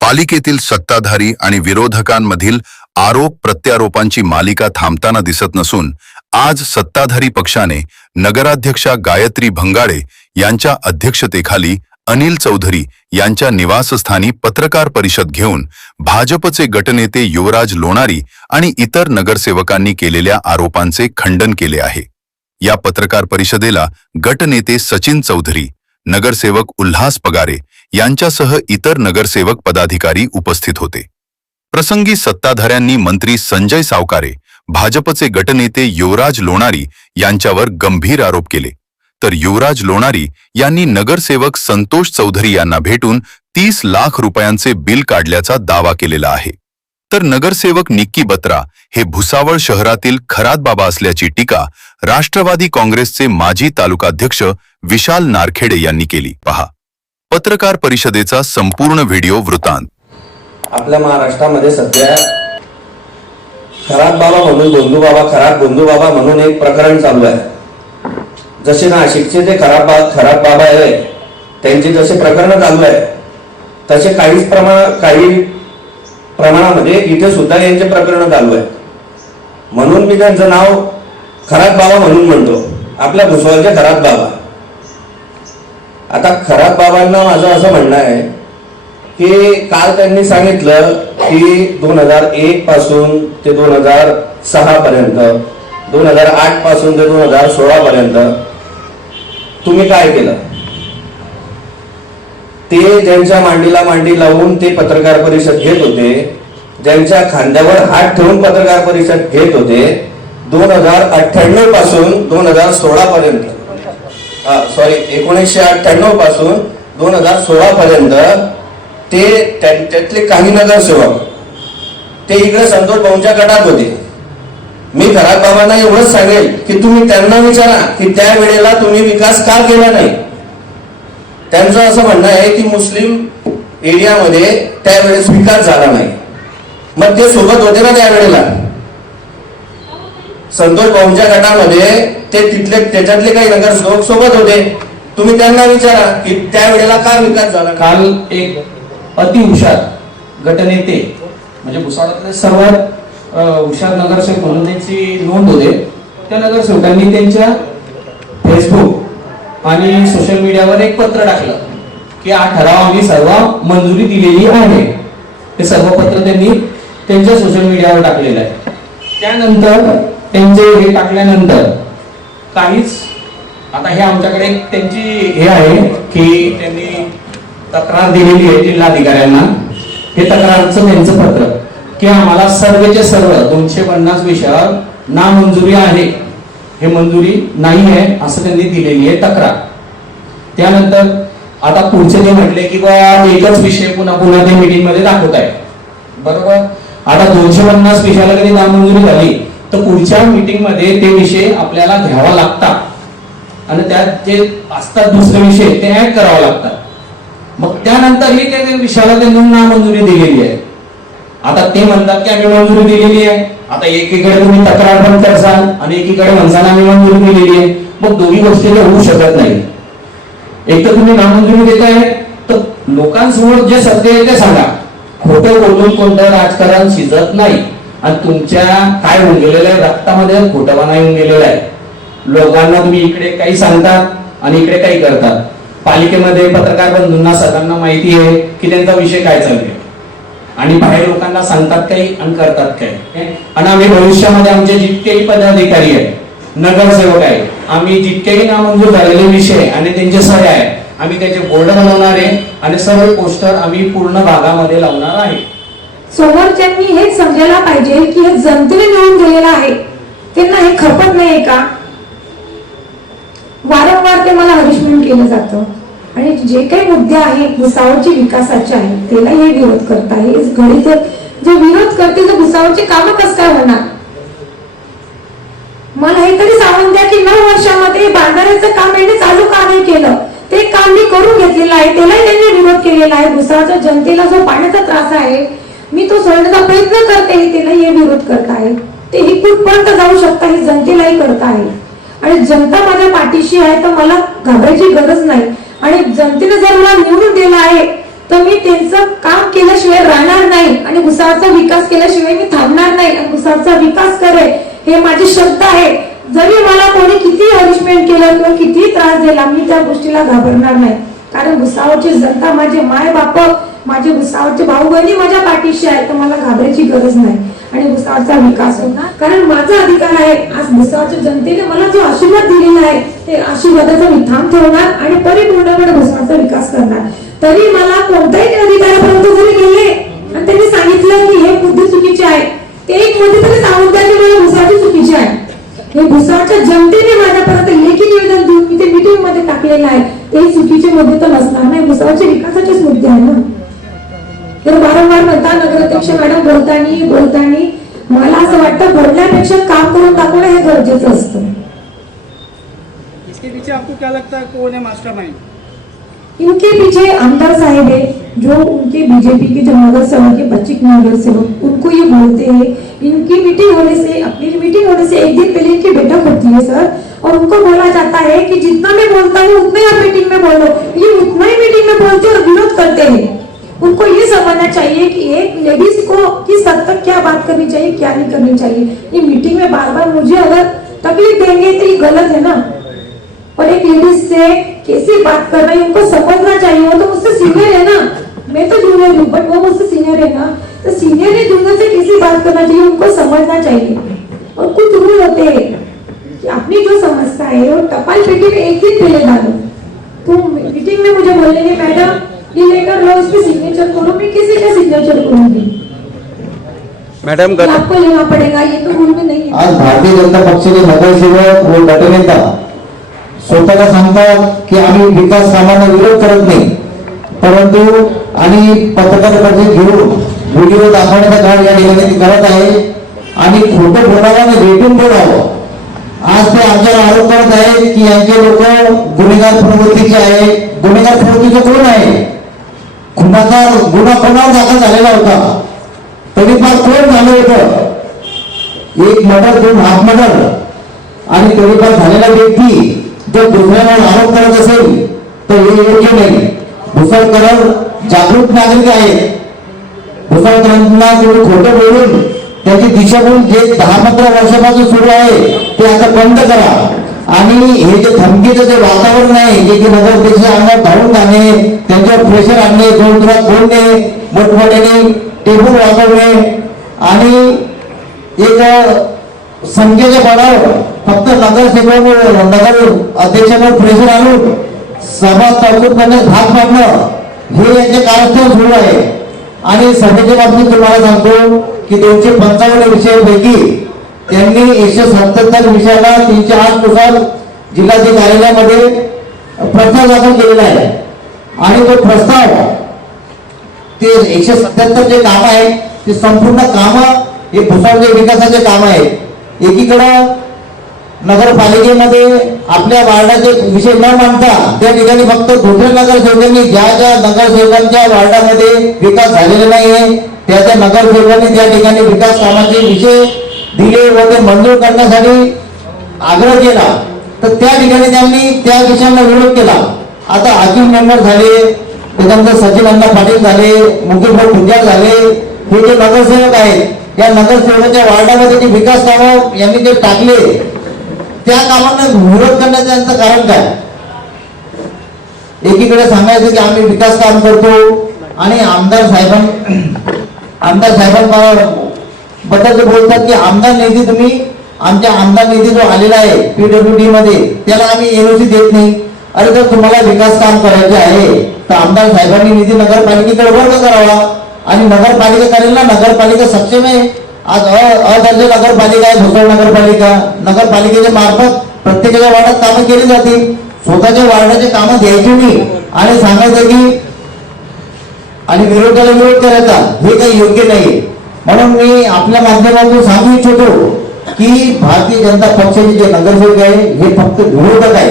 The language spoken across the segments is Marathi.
पालिकेतील सत्ताधारी आणि विरोधकांमधील आरोप प्रत्यारोपांची मालिका थांबताना दिसत नसून आज सत्ताधारी पक्षाने नगराध्यक्षा गायत्री भंगाळे यांच्या अध्यक्षतेखाली अनिल चौधरी यांच्या निवासस्थानी पत्रकार परिषद घेऊन भाजपचे गटनेते युवराज लोणारी आणि इतर नगरसेवकांनी केलेल्या आरोपांचे खंडन केले आहे। या पत्रकार परिषदेला गटनेते सचिन चौधरी, नगरसेवक उल्हास पगारे यांच्यासह इतर नगरसेवक पदाधिकारी उपस्थित होते। प्रसंगी सत्ताधाऱ्यांनी मंत्री संजय सावकारे, भाजपचे गटनेते युवराज लोणारी यांच्यावर गंभीर आरोप केले, तर युवराज लोणारी यांनी नगरसेवक संतोष चौधरी यांना भेटून 30 लाख रुपयांचे बिल काढल्याचा दावा केलेला आहे। तर नगरसेवक निक्की बत्रा हे भुसावळ शहरातील खरात बाबा असल्याची टीका राष्ट्रवादी काँग्रेसचे माजी तालुकाध्यक्ष विशाल नारखेडे यांनी केली। पहा पत्रकार परिषदेचा संपूर्ण व्हिडिओ वृत्तांत। आपल्या महाराष्ट्रामध्ये सध्या खरात बाबा म्हणून बंधू बाबा, खरात बंधू बाबा म्हणून एक प्रकरण चालू आहे। जसे नाशिकचे जे खरात बाबा आहे त्यांची जसे प्रकरण चालू आहे तसे काही प्रमाणामध्ये इथे सुद्धा यांचे प्रकरण चालू आहे। म्हणून मी त्यांचं नाव खरात बाबा म्हणून म्हणतो, आपल्या भुसावळचे खरात बाबा। आता खरात बाबांना माझं असं म्हणणं आहे की काल त्यांनी सांगितलं की 2001 पासून ते 2006 पर्यंत, 2008 पासून ते 2016 पर्यंत तुम्ही काय केलं। ते ज्यांच्या मांडीला मांडी लावून ते पत्रकार परिषद घेत होते, ज्यांच्या खांद्यावर हात ठेवून पत्रकार परिषद घेत होते, 2098 पासून 2016 पर्यंत, 1998 पासून 2016 पर्यंत ते त्यातले काही नगरसेवक ते इकडे संतोष भाऊंच्या गटात होते। मी खरात बाबांना एवढंच सांगेल की तुम्ही त्यांना विचारा की त्यावेळेला तुम्ही विकास का केला नाही। त्यांचं असं म्हणणं आहे की मुस्लिम एरियामध्ये त्यावेळेस विकास झाला नाही। मग ते सोबत होते ना त्यावेळेला संतोष भाऊंच्या गटामध्ये, ते तिथले त्याच्यातले काही नगरसेवक सोबत होते, तुम्ही त्यांना विचारा की त्यावेळेला का विकास झाला। काल एक अतिहुशार गटनेते म्हणजे भुसावळातले सर्वात हुशार नगरसेवक म्हणून त्यांची नोंद होते, त्या नगरसेवकांनी त्यांच्या फेसबुक आणि सोशल मीडियावर एक पत्र टाकलं की हा ठराव आम्ही सर्व मंजुरी दिलेली आहे। हे सर्व पत्र त्यांनी त्यांच्या सोशल मीडियावर टाकलेलं आहे। त्यानंतर त्यांचे हे टाकल्यानंतर काहीच, आता हे आमच्याकडे त्यांची हे आहे की त्यांनी तक्रार दिलेली आहे जिल्हाधिकाऱ्यांना। हे तक्रारचं त्यांचं पत्र की आम्हाला सर्वेचे सर्व 250 विषयावर नामंजुरी आहे, हे मंजुरी नाही आहे असं त्यांनी दिलेली आहे तक्रार। त्यानंतर आता पुढचे ते म्हटले की बा एकच विषय पुन्हा पुन्हा ते मीटिंग मध्ये दाखवत आहे, बरोबर। आता 250 विषयाला कधी नामंजुरी झाली तर पुढच्या मीटिंग मध्ये ते विषय आपल्याला घ्यावा लागतात आणि त्यात जे असतात दुसरे विषय ते ऍड करावे लागतात। मग त्यानंतरही त्या विषयाला त्यांनी नामंजुरी दिलेली आहे। आता ते म्हणतात की आम्ही मंजुरी दिलेली आहे, आता एकीकडे तुम्ही तक्रार पण करसाल आणि एकीकडे म्हणसाल आम्ही मंजुरी दिलेली आहे। मग दोन्ही गोष्टी तर होऊ शकत नाही। एक तर तुम्ही नामंजुरी देताय तर लोकांसमोर जे सत्य आहे ते सांगा, खोटं बोलून कोणतं राजकारण शिजत नाही। आणि तुमच्या काय होऊन गेलेलं आहे, रक्तामध्ये खोटंपणा येऊन गेलेला आहे। लोकांना तुम्ही इकडे काही सांगतात आणि इकडे काही करतात। पालिकेमध्ये पत्रकार बंधूंना सगळ्यांना माहिती आहे की त्यांचा विषय काय चालू आहे आणि बाहेर लोकांना सांगतात काही आणि करतात काही। आणि आम्ही भविष्यामध्ये आमचे जितकेही पदाधिकारी आहेत, नगरसेवक आहेत, आम्ही जितकेही नामंजूर झालेले विषय आणि त्यांचे सह्या आहे, आम्ही त्याचे बोर्ड बनवणार आहे आणि सर्व पोस्टर आम्ही पूर्ण भागामध्ये लावणार आहे। समोरच्यांनी हेच समजायला पाहिजे की हे जनतेने निवडून गेलेलं आहे, त्यांना हे खपत नाहीये का। वारंवार ते मला हरिशमेंट केलं जातं आणि जे काही मुद्दे आहेत भुसावळच्या विकासाचे आहेत त्याला हे विरोध करत आहे। घडी तर जे विरोध करते तर भुसावळचे काम कसं काय होणार। मला हे तरी सांगून द्या की 9 वर्षामध्ये बांधाऱ्याचं काम यांनी चालू का नाही केलं। ते काम मी करून घेतलेलं आहे, त्यालाही त्यांनी विरोध केलेला आहे। भुसावळच्या जनतेला जो पाण्याचा त्रास आहे मी तो सोडण्याचा प्रयत्न करते, त्यालाही हे विरोध करत आहे। ते ही कुठपर्यंत जाऊ शकता हे जनतेलाही करत आहे आणि जनता माझ्या पाठीशी आहे तर मला घाबरायची गरज नाही। आणि जनतेने जर मला निवडून दिलं आहे तर मी त्यांचं काम केल्याशिवाय राहणार नाही आणि भुसावळचा विकास केल्याशिवाय मी थांबणार नाही आणि भुसावळचा विकास करेल हे माझी शब्द आहे. जरी मला कोणी किती हरिशमेंट केलं किंवा किती त्रास दिला मी त्या गोष्टीला घाबरणार नाही. कारण भुसावळची जनता, माझे माय बाप, माझे भुसावळचे भाऊ बहिणी माझ्या पाठीशी आहे, तर मला घाबरायची गरज नाही आणि भुसावळचा विकास होणार. कारण माझा अधिकार आहे. आज भुसावळच्या जनतेने मला जो आशीर्वाद दिलेला आहे ते आशीर्वादाचा मी थांब ठेवणार आणि परिपूर्णपणे भुसावळचा विकास करणार. तरी मला कोणत्याही अधिकाऱ्यापर्यंत जरी गेले आणि त्यांनी सांगितलं की हे मुद्दे चुकीचे आहे, ते एक मुद्दे तरी सांगून द्या की मला भुसावळची चुकीचे आहे. हे भुसावळच्या जनतेने माझ्यापर्यंत लेखी निवेदन देऊन मी ते मीटिंग मध्ये टाकलेलं आहे. ते चुकीचे मुद्दे तर नसणार नाही, भुसावळच्या विकासाचेच मुद्दे आहे ना. तर वारंवार म्हणता नगराध्यक्ष मॅडम बोलतानी मला असं वाटतं बोलण्यापेक्षा काम करून दाखवणं हे गरजेचं असतं. इसके पीछे आपको क्या लगता है कौन है मास्टरमाइंड? इनके पीछे आमदार साहब है जो उनके बीजेपी के जो नगर सेवक के 25 नगर सेवक उनको ये बोलते हैं. इनकी मीटिंग होने से, अपनी मीटिंग होने से एक दिन पहले इनकी बैठक होती है सर, और उनको बोला जाता है कि जितना मैं बोलता हूँ उतना ही आप मीटिंग में बोलो. ये उतना ही मीटिंग में बोलते और विरोध करते हैं. उनको ये समझना चाहिए कि एक लेडीज को किस हद तक क्या बात करनी चाहिए, क्या नहीं करनी चाहिए. ये मीटिंग में बार बार मुझे अगर तकलीफ देंगे तो ये गलत है ना. और एक लेडीज से कैसे बात कर रही है उनको समझना चाहिए. वो तो मुझसे सीनियर है ना, मैं तो जूनियर हूँ बट वो मुझसे सीनियर है ना. तो सीनियर ने जूनियर से कैसे बात करना चाहिए उनको समझना चाहिए. और कुछ रूल होते हैं कि अपनी जो समस्या है वो टपाल पेटी में एक दिन पहले डालो. तो मीटिंग में मुझे बोलेंगे मैडम ये लेकर लो, इस पे सिग्नेचर करो. मैं किसी का सिग्नेचर करूंगी मॅडम ये आपको लेना पड़ेगा, ये तो रूल में नहीं है. आज भारतीय जनता पक्षाचे नगरसेवक व गटनेता स्वतःला सांगतात की आम्ही विकास कामांना विरोध करत नाही, परंतु आणि पत्रकार परिषद घेऊन व्हिडिओ दाखवण्याचा काम या ठिकाणी करत आहे आणि खोटं बोलावं भेटून बोलावं. आज ते आमच्यावर आरोप करत आहेत की यांचे लोक गुन्हेगार प्रवृत्तीचे आहे. गुन्हेगार प्रवृत्तीचे कोण आहे? गुन्हा कोणावर दाखल झालेला होता, तरी फार कोण झालं होतं? एक मर्डर, 2 हाफ मर्डर आणि तरीफार झालेला व्यक्ती जर दुसऱ्यावर आरोप करत असेल तर हे योग्य नाही. भुसावळकर जागृत नागरिक आहेत. भुसावळकरांना तुम्ही खोटं बोलून त्याची दिशाभूल जे 10-15 वर्षापासून सुरू आहे ते आता बंद करा. आणि हे जे धमकीचं जे वातावरण आहे जे की नगराध्यक्ष अंगात धावून जाणे, त्यांच्यावर प्रेशर आणणे, जोरजोरात बोलणे, मोठमोठ्याने टेबल वाजवणे आणि एक संख्येच्या बळावर फक्त नगरसेवक नगर अध्यक्षांवर प्रेशर आणून सभा तहकूब करण्यास भाग पाडणं हे याचे कारस्थान सुरू आहे. आणि सभेच्या बाबतीत तुम्हाला सांगतो की 255 विषयापैकी त्यांनी 177 विषयाला 308 नुसार जिल्हाधिकारी कार्यालयामध्ये प्रस्ताव दाखल केलेला आहे. आणि तो प्रस्ताव ते 177 जे काम आहे ते संपूर्ण काम हे भुसावळच्या विकासाचे काम आहेत. एकीकडं नगरपालिकेमध्ये आपल्या वार्डाचे विषय न मांडता त्या ठिकाणी फक्त दुसऱ्या नगरसेवकांनी ज्या नगरसेवकांच्या वार्डामध्ये विकास झालेला नाहीये त्या नगरसेवकांनी त्या ठिकाणी विकास कामाचे विषय दिले व ते मंजूर करण्यासाठी आग्रह केला, तर त्या ठिकाणी त्यांनी त्या विषयांना विरोध केला. आता अखिल मेंबर झाले, त्याच्यानंतर सचिन अण्णा पाटील झाले, मुकेशभाऊ गुंजाळ झाले, हे जे नगरसेवक आहेत या नगरसेवकाच्या वार्डामध्ये जे विकास कामं यांनी जे टाकले त्या कामांना विरोध करण्याचं त्यांचं कारण काय? एकीकडे सांगायचं की आम्ही विकास काम करतो आणि आमदार साहेबांबद्दल जे बोलतात की आमदार निधी तुम्ही आमच्या आमदार निधी जो आलेला आहे PWD मध्ये त्याला आम्ही NOC देत नाही. अरे जर तुम्हाला विकास काम करायचे आहे तर आमदार साहेबांनी निधी नगरपालिकेकडे वर्ग करावा आणि नगरपालिका करेल ना. नगरपालिका सक्षम आहे. आज अदर्ज नगरपालिका आहे भुसावळ नगरपालिका. नगरपालिकेच्या मार्फत प्रत्येकाच्या वार्डात कामं केली जातील. स्वतःच्या वार्डाचे कामं द्यायची नाही आणि सांगायचं की आणि विरोधाला विरोध करायचा हे काही योग्य नाही. म्हणून मी आपल्या माध्यमातून सांगू इच्छितो की भारतीय जनता पक्षाचे जे नगरसेवक आहे हे फक्त विरोधक आहे.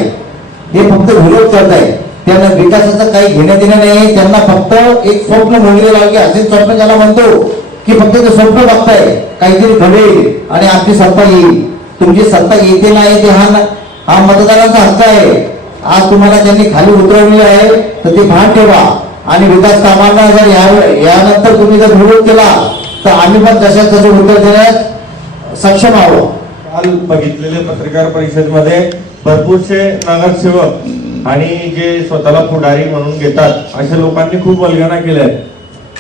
हे फक्त विरोध करत आहे. त्यांना विकासाचं काही घेणं देणं नाही. त्यांना फक्त एक स्वप्न मोडलेलं आहे की असे स्वप्न ज्याला म्हणतो की फक्त ते स्वप्न बघताय काहीतरी घडेल आणि आपली सत्ता येईल. तुमची सत्ता येते नाही ते हा मतदारांचा हक्क आहे. आज तुम्हाला त्यांनी खाली उतरवली आहे, तर ते भान ठेवा आणि विकास कामांना जर यानंतर तुम्ही जर विरोध केला तर आम्ही पण तशाच तसं उत्तर देण्यास सक्षम आहोत. काल बघितलेले पत्रकार परिषदेमध्ये भरपूरसे नगरसेवक आणि जे स्वतःला पुढारी म्हणून घेतात अशा लोकांनी खूप वल्गना केल्या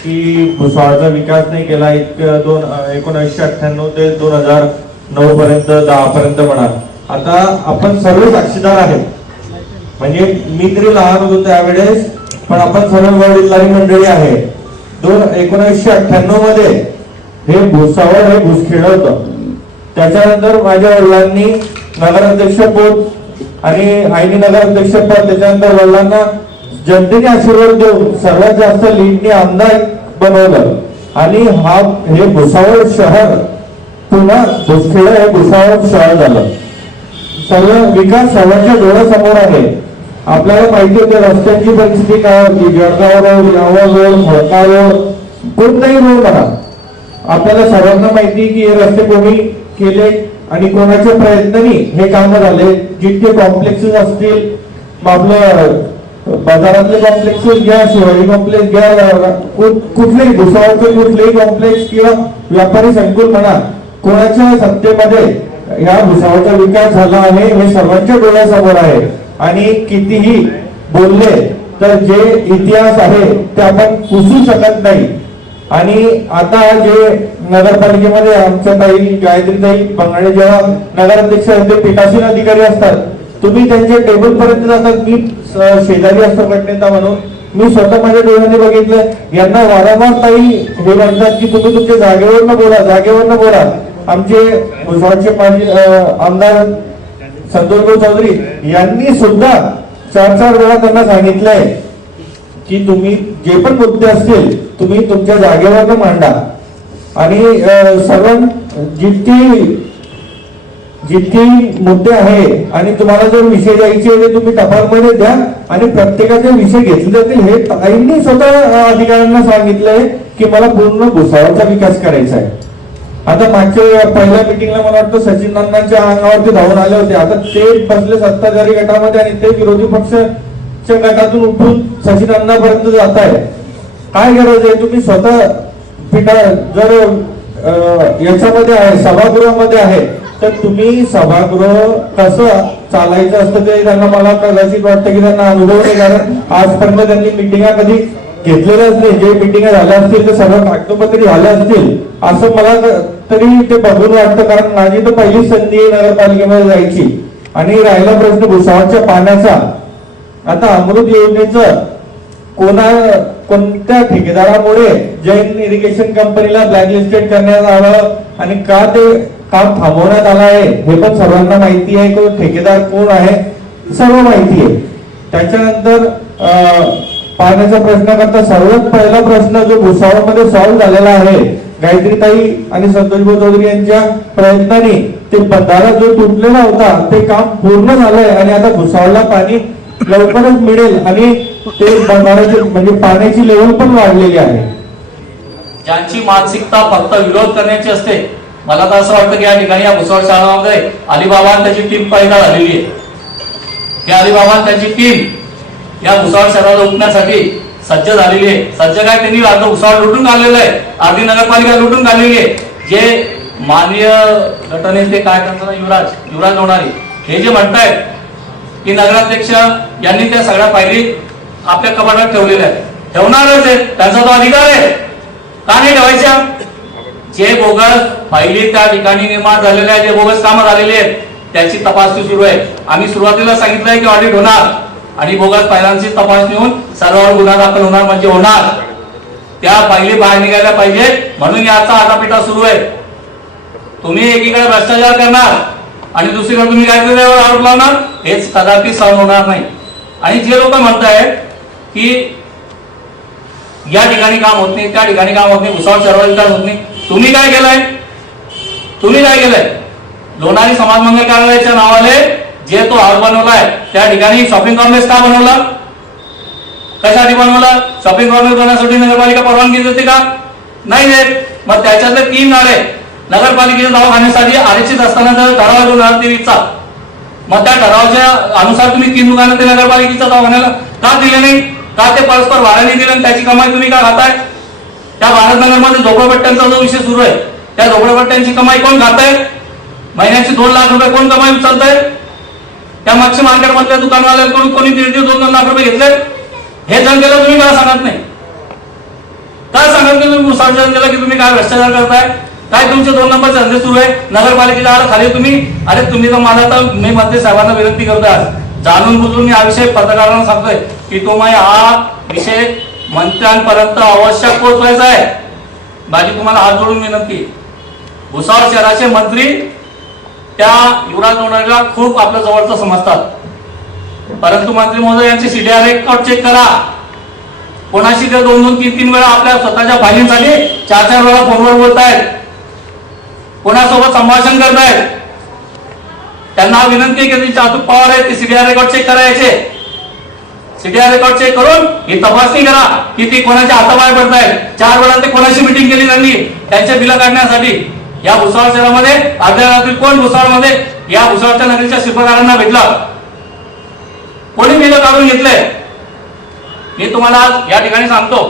की भुसावळचा विकास नाही केला. 1998 ते 2009 पर्यंत 10 पर्यंत म्हणा. आता आपण सर्व साक्षीदार आहेत, म्हणजे मी तरी लहान होतो त्यावेळेस, पण आपण सर्व वडीलधारी मंडळी आहे. 1998 मध्ये हे भुसावळ हे भुसखेड होतं. त्याच्यानंतर माझ्या वडिलांनी नगराध्यक्ष पद आणि आईनी नगराध्यक्ष पद, त्याच्यानंतर वडिलांना जनतेने आशीर्वाद देऊन सर्वात जास्त लीडने आमदार बनवलं आणि हे भुसावळ शहर पुन्हा भुसखेड हे भुसावळ शहर झालं. सर्व विकास सर्वांच्या डोळ्यासमोर आहे. आपल्याला माहिती होते रस्त्यांची परिस्थिती काय होती. जळगाव रोड, यावळ रोड, मोळका रोड, कोणताही रोड म्हणा, आपल्याला सर्वांना माहिती की हे रस्ते कोणी केले आणि कोणाच्या प्रयत्नांनी हे काम झाले. जितके कॉम्प्लेक्सेस असतील, आपलं बाजारातले कॉम्प्लेक्सेस घ्या, शिवाजी कॉम्प्लेक्स घ्या, कुठलेही भुसावळचे कुठलेही कॉम्प्लेक्स किंवा व्यापारी संकुल म्हणा, कोणाच्या सत्तेमध्ये ह्या भुसावळचा विकास झाला आहे हे सर्वांच्या डोळ्यासमोर आहे. आणि कितीही बोलले तर जे इतिहास आहे ते आपण पुसू शकत नाही. आणि आता जे नगरपालिकेमध्ये आमच्या ताई गायत्रीताई बंगाडे जेव्हा नगराध्यक्ष आहेत ते पीठासीन अधिकारी असतात, तुम्ही त्यांच्या टेबल पर्यंत जातात. मी शेजारी असतो गटनेता म्हणून, मी स्वतः माझ्या डोळ्याने बघितलं. यांना वारंवार ताई हे म्हणतात की तुम्ही तुमच्या जागेवरनं बोला. आमचे भुसावळचे माजी आमदार संतोष भाऊ चौधरी यांनी सुद्धा 4 वेळा त्यांना सांगितलंय की तुम्ही जे पण मुद्दे असतील तुम्ही तुमच्या जागेवर मांडा. आणि सर्व जितके मुद्दे आहे आणि तुम्हाला जर विषय द्यायचे ते तुम्ही टपालमध्ये द्या आणि प्रत्येकाचे विषय घेतले जातील. हे ताईंनी स्वतः अधिकाऱ्यांना सांगितलंय की मला पूर्ण भुसावळचा विकास करायचा आहे. आता मागच्या पहिल्या मिटिंगला मला वाटतं सचिन अण्णांच्या अंगावरती धावून आले होते. आता ते बसले सत्ताधारी गटामध्ये आणि ते विरोधी पक्षाच्या गटातून उठून सचिन अण्णापर्यंत जात आहे. काय गरज आहे? तुम्ही स्वतः जर याच्यामध्ये आहे, सभागृहामध्ये आहे, तर तुम्ही सभागृह कसं चालायचं असतं ते त्यांना, मला कदाचित वाटतं की त्यांना अनुभव नाही. कारण आजपर्यंत त्यांनी मिटिंगा कधी घेतलेल्याच नाही. जे मिटिंगा झाल्या असतील ते सर्व कागदोपत्री झाल्या असतील असं मला तरी ते बघून वाटतं. कारण माझी तर पहिलीच संधी आहे नगरपालिकेमध्ये जायची. आणि राहिला प्रश्न भुसावळच्या पाण्याचा, आता अमृत योजनेचं कोणत्या ठेकेदारामुळे जैन इरिगेशन कंपनीला ब्लॅकलिस्टेड करण्यात आलं आणि का ते काम थांबवण्यात आलं आहे हे पण सर्वांना माहिती आहे. कोण ठेकेदार कोण आहे सर्व माहिती आहे. त्याच्यानंतर पाण्याचा प्रश्न करता सर्वात पहिला प्रश्न जो भुसावळमध्ये सॉल्व्ह झालेला आहे गायत्रीताई आणि संतोष भाऊ चौधरी यांच्या प्रयत्नाने, ते बंधारा जो तुटलेला होता ते काम पूर्ण झालंय आणि आता भुसावळला पाणी लवकरच मिळेल आणि ते बंधाराचे म्हणजे पाण्याची लेवल पण वाढलेली आहे. ज्यांची मानसिकता फक्त विरोध करण्याची असते, मला तर असं वाटतं की या ठिकाणी या भुसावळ शहरामध्ये अलिबाबा त्याची टीम पैदा झालेली आहे. ही अलिबाबा त्याची टीम या भुसावळ शहराला उठण्यासाठी सज्ज झालेली आहे. सज्ज काय, त्यांनी आता भुसावळ लुटून काढलेलं आहे, अर्धी नगरपालिका लुटून काढलेली आहे. जे माननीय गटनेते काय करतात युवराज लोणारी हे जे म्हणतायत की नगराध्यक्ष यांनी त्या सगळ्या फायली आपल्या कपाटात ठेवलेल्या आहेत, ठेवणारच आहे, त्यांचा तो अधिकार आहे. का नाही ठेवायच्या? जे बोगस फायली त्या ठिकाणी निर्माण झालेल्या आहेत, जे बोगस कामं झालेली आहेत त्याची तपासणी सुरू आहे. आम्ही सुरुवातीला सांगितलंय की ऑडिट होणार आणि बोगस फायलांची तपासणी होऊन सर्वांवर गुन्हा दाखल होणार, म्हणजे होणार. त्या फायली बाहेर निघायला पाहिजे म्हणून याचा आटापिटा सुरू आहे. तुम्ही एकीकडे भ्रष्टाचार करणार आणि दुसरीकडे तुम्ही काहीतरी आरोप लावणार, हेच कदापि सहन होणार नाही. आणि जे लोक म्हणतायत की या ठिकाणी काम होत नाही, त्या ठिकाणी काम होत नाही, भुसावळ शहराचा विकास होत नाही, तुम्ही काय केलंय? लोणारी समाज मंगल कार्यालयाच्या नावाने जे तो हॉल बनवलाय त्या ठिकाणी शॉपिंग कॉम्प्लेक्स का बनवला? कशासाठी बनवला? शॉपिंग कॉम्प्लेक्स बनवण्यासाठी नगरपालिका परवानगी देते का? नाही देत. मग त्याच्यातले 3 नाळे नगरपालिकेच्या दवाखान्यासाठी आरक्षित असताना जर ठराव 2023 चा मग त्या ठरावाच्या अनुसार तुम्ही 3 दुकानं ते नगरपालिकेच्या दवाखान्याला का दिले नाही? का ते परस्पर भाड्याने दिले आणि त्याची कमाई तुम्ही का खाताय? त्या भारतनगरमध्ये झोपडपट्ट्यांचा जो विषय सुरू आहे, त्या झोपडपट्ट्यांची कमाई कोण खाताय? महिन्याची 2 लाख रुपये कोण कमाई उचलताय? त्या मच्छी मार्केट मधल्या दुकानवाल्यांकडून कोणी 1.5-2 लाख रुपये घेतले? हे जनतेला तुम्ही का सांगत नाही? काय सांगत नाही तुम्ही जनतेला की तुम्ही काय भ्रष्टाचार करताय? काय तुमचे 2 नंबरचे धंदे सुरू आहे? नगरपालिकेच्या आड खाली तुम्ही, अरे तुम्ही तर मला तर मी मंत्री साहेबांना विनंती करतोय, आज जाणून बुजून मी हा विषय पत्रकारांना सांगतोय की तुम्ही हा विषय मंत्र्यांपर्यंत आवश्यक पोहोचवायचा आहे. माझी तुम्हाला हात जोडून विनंती. भुसावळ शहराचे मंत्री त्या युवराज लोणारीला खूप आपल्या जवळचं समजतात, परंतु मंत्री महोदय यांचे सीडीआर रेकॉर्ड चेक करा. कोणाशी ते 2-2, 3-3 वेळा आपल्या स्वतःच्या फायलिंगसाठी 4-4 वेळा फोनवर बोलतायत, कोणासोबत संभाषण करतायत. त्यांना विनंती आहे की अतुल पवार आहेत ते सीडीआर रेकॉर्ड चेक करायचे. सीडीआर रेकॉर्ड चेक करून ही तपासणी करा की ती कोणाच्या हाताबाहेर पडतायत. 4 वेळा ते कोणाशी मिटिंग केली त्यांनी त्यांचे बिलं काढण्यासाठी. या भुसावळ शहरामध्ये अर्ध्या रात्री कोण भुसावळमध्ये या भुसावळच्या नगरीच्या शिल्पकारांना भेटला? कोणी बिलं काढून घेतले? मी तुम्हाला आज या ठिकाणी सांगतो.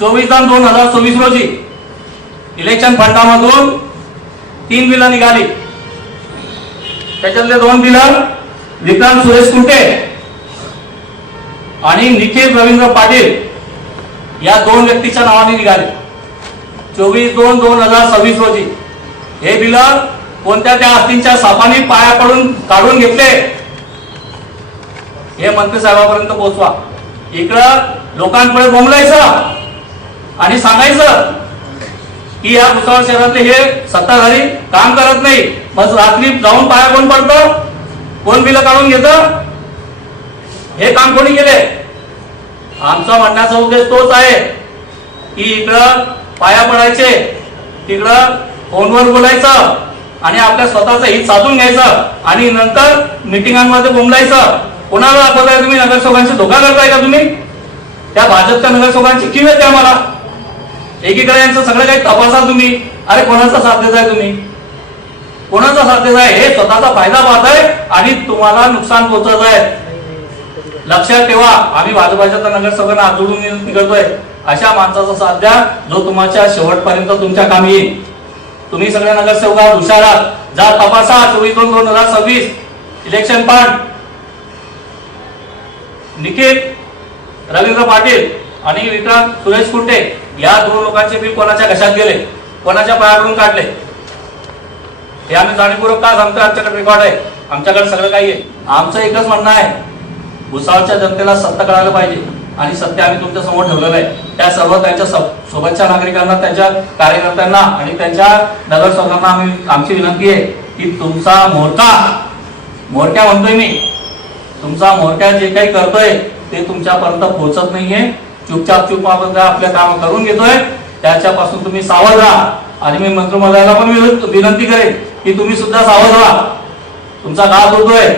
24/2/2024 रोजी इलेक्शन फंडामधून 3 बिलं निघाली. त्याच्यातले 2 बिलं विक्रांत सुरेश कुंटे आणि निखिल रवींद्र पाटील या 2 व्यक्तीच्या नावाने निघाले. 24/2/2026 रोजी हे बिलं कोणत्या त्या आस्तींच्या सापाने पाया पडून काढून घेतले हे मंत्री साहेबांपर्यंत पोहोचवा. इकडं लोकांपुढे बोंबलायचं आणि सांगायचं की या भुसावळ शहरातले हे सत्ताधारी काम करत नाही. मग रात्री जाऊन पाया कोण पडतं? कोण बिलं काढून घेतं? हे काम कोणी केले? आमचा म्हणण्याचा उद्देश तोच आहे की इकडं पाया पडायचे, तिकडं फोनवर बोलायचं आणि आपल्या स्वतःचं हित साधून घ्यायचं आणि नंतर मिटिंगांमध्ये बोंबलायचं. कोणाला दाखवताय तुम्ही? नगरसेवकांशी धोका करताय का तुम्ही? त्या भाजपच्या नगरसेवकांची किंवा त्या मला एकीकडे यांचं सगळं काही तपासा तुम्ही. अरे कोणाचा साथ देताय तुम्ही? कोणाचा साथ देताय? हे स्वतःचा फायदा पाहताय आणि तुम्हाला नुकसान पोहोचत आहे. लक्षात ठेवा. आम्ही भाजपाच्या तर नगरसेवकांना हात जोडून विनंती करतोय, अशा माणसाचा साथ द्या जो तुमच्या शेवटपर्यंत तुमच्या कामी येईल. तुम्ही सगळ्या नगरसेवकात हुशार आहात. जा तपासा. 24/2/2026 इलेक्शन फंड निखिल रवींद्र पाटील आणि विक्रांत सुरेश कुंटे या 2 लोकांचे बिल कोणाच्या घशात गेले, कोणाच्या पायाकडून काढले हे आम्ही जाणीवपूर्वक का सांगतोय? आमच्याकडे रेकॉर्ड आहे, आमच्याकडे सगळं काही आहे. आमचं एकच म्हणणं आहे, भुसावळच्या जनतेला सत्य कळायला पाहिजे आणि सत्य आम्ही तुमच्या समोर ठेवलेलं आहे. त्या सर्व त्यांच्या सोबतच्या नागरिकांना, त्यांच्या कार्यकर्त्यांना आणि त्यांच्या नगरसेवकांना आमची विनंती आहे की तुमचा मोरक्या म्हणतोय मी, तुमचा मोरक्या जे काही करतोय ते तुमच्यापर्यंत पोहोचत नाहीये. चुपचाप आपल्या काम करून घेतोय, त्याच्यापासून तुम्ही सावध राहा. आणि मी मंत्री महोदयाला पण विनंती करेन की तुम्ही सुद्धा सावध राहा. तुमचा गाव होतोय,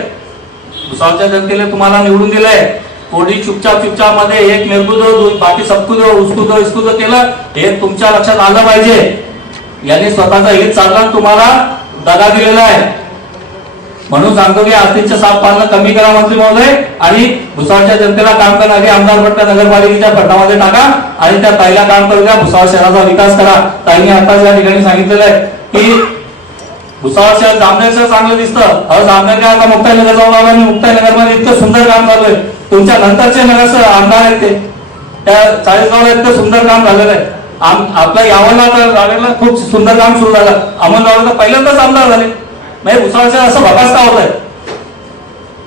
भुसावळच्या जनतेने तुम्हाला निवडून दिलंय. कोणी चुपचाप मध्ये एक मेरकू दो बाकी सबकू दो उसकू दो केलं हे तुमच्या लक्षात आलं पाहिजे. यांनी स्वतःचा हित साधला तुम्हाला दगा दिलेला आहे. म्हणून सांगतो की आस्तींच्या साप पालनं कमी करा मंत्री महोदय आणि भुसावळच्या जनतेला काम करणारी आमदार भट्ट नगरपालिकेच्या फंडामध्ये टाका आणि त्या ताईला काम करू द्या. भुसावळ शहराचा विकास करा. ताईने आता या ठिकाणी सांगितलेलं आहे की भुसावळ शहर जामनेर शहर चांगलं दिसतं. जामनेर काय आता मुक्ताईनगर जाऊन आलो आणि मुक्ताईनगरमध्ये इतकं सुंदर काम चालू आहे. तुमच्या नंतरचे नगर आमदार आहेत ते त्या 40गावला इतकं सुंदर काम झालेलं आहे. आपल्या यावला खूप सुंदर काम सुरू झालं. अमोलगावला तर पहिल्यांदाच आमदार झाले. म्हणजे भुसावळचं असं भकास का होत आहे?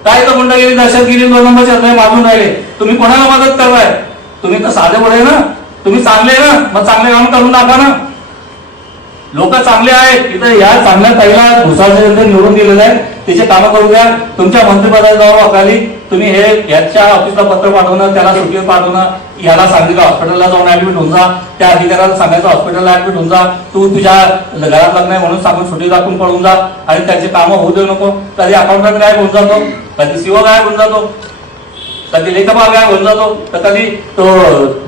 काय तर गुंडगिरी, दहशतगिरी 2 नंबरचे मारून राहिले. तुम्ही कोणाला मदत करताय? तुम्ही तर साधे पुढे ना, तुम्ही चांगले ना, मग चांगले काम करून दाखवा ना. लोक चांगले आहेत इथं. या चांगल्या ताईला भुसावळच्या जनतेने निवडून दिलेलं आहे, तिचे कामं करू द्या. तुमच्या मंत्रिपदाच्या जबाबदारी तुम्ही हे याच्या ऑफिसला पत्र पाठवणं, त्याला सुट्टीवर पाठवणं, याला सांगितलं हॉस्पिटलला जाऊन ऍडमिट होऊन जा, त्या अधिकाऱ्याला सांगायचं हॉस्पिटलला ऍडमिट होऊन जा, तू तुझ्या घरात लग्न आहे म्हणून सांगून सुट्टी दाखवून पळून जा आणि त्याची कामं होऊ देऊ नको. कधी अकाउंटंट गायब होऊन जातो, कधी सीओ गायब होऊन जातो, कधी लेखपाल गायब होऊन जातो, तर कधी तो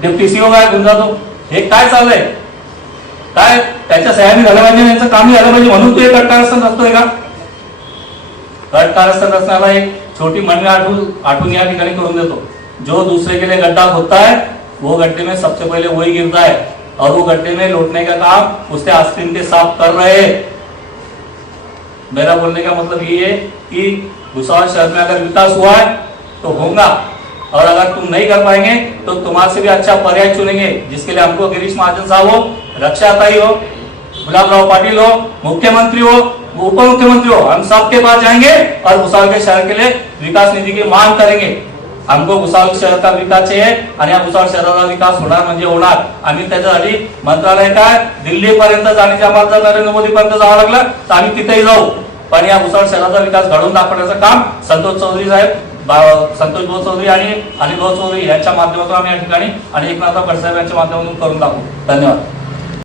डेप्टी सीओ गायब होऊन जातो. हे काय चाललंय? काय त्याच्या सह्याने झालं पाहिजे, यांचं काम झालं पाहिजे म्हणून तू हे कट्टा असतोय का? गट कारस्थान रचनाला एक छोटी मंडली आठवून या ठिकाणी करून देतो। जो दूसरे के लिए गड्ढा खोदता है वो गड्ढे में सबसे पहले वही गिरता है और वो गड्ढे में लौटने का काम उसके आस्तीन के साफ कर रहे हैं। मेरा बोलने का मतलब ये है कि भुसावल शहर में अगर विकास हुआ है तो होगा, और अगर तुम नहीं कर पाएंगे तो तुम्हारे से भी अच्छा पर्याय चुनेंगे, जिसके लिए हमको गिरीश महाजन साहब हो, रक्षाताई हो, गुलाबराव पाटिल हो, मुख्यमंत्री हो, उप मुख्यमंत्री हो, हम सबके पास जाएंगे और भुसावल के शहर के लिए विकास निधी की मांग करेंगे। हमको भुसावल शहर का विकास चाहिए आणि या भुसावल शहराचा विकास होणार म्हणजे होणार। आम्ही त्याच्यासाठी मंत्रालय काय दिल्लीपर्यंत जाण्याची आम्हाला जर नरेंद्र मोदीपर्यंत जावं लागलं तर आम्ही तिथेही जाऊ, पण या भुसावल शहराचा विकास घडवून दाखवण्याचं काम संतोष चौधरी साहेब, संतोष भाऊ चौधरी आणि अनिल भाऊ चौधरी यांच्या माध्यमातून आम्ही या ठिकाणी आणि एकनाथराव खडसे यांच्या माध्यमातून करून दाखवू। धन्यवाद।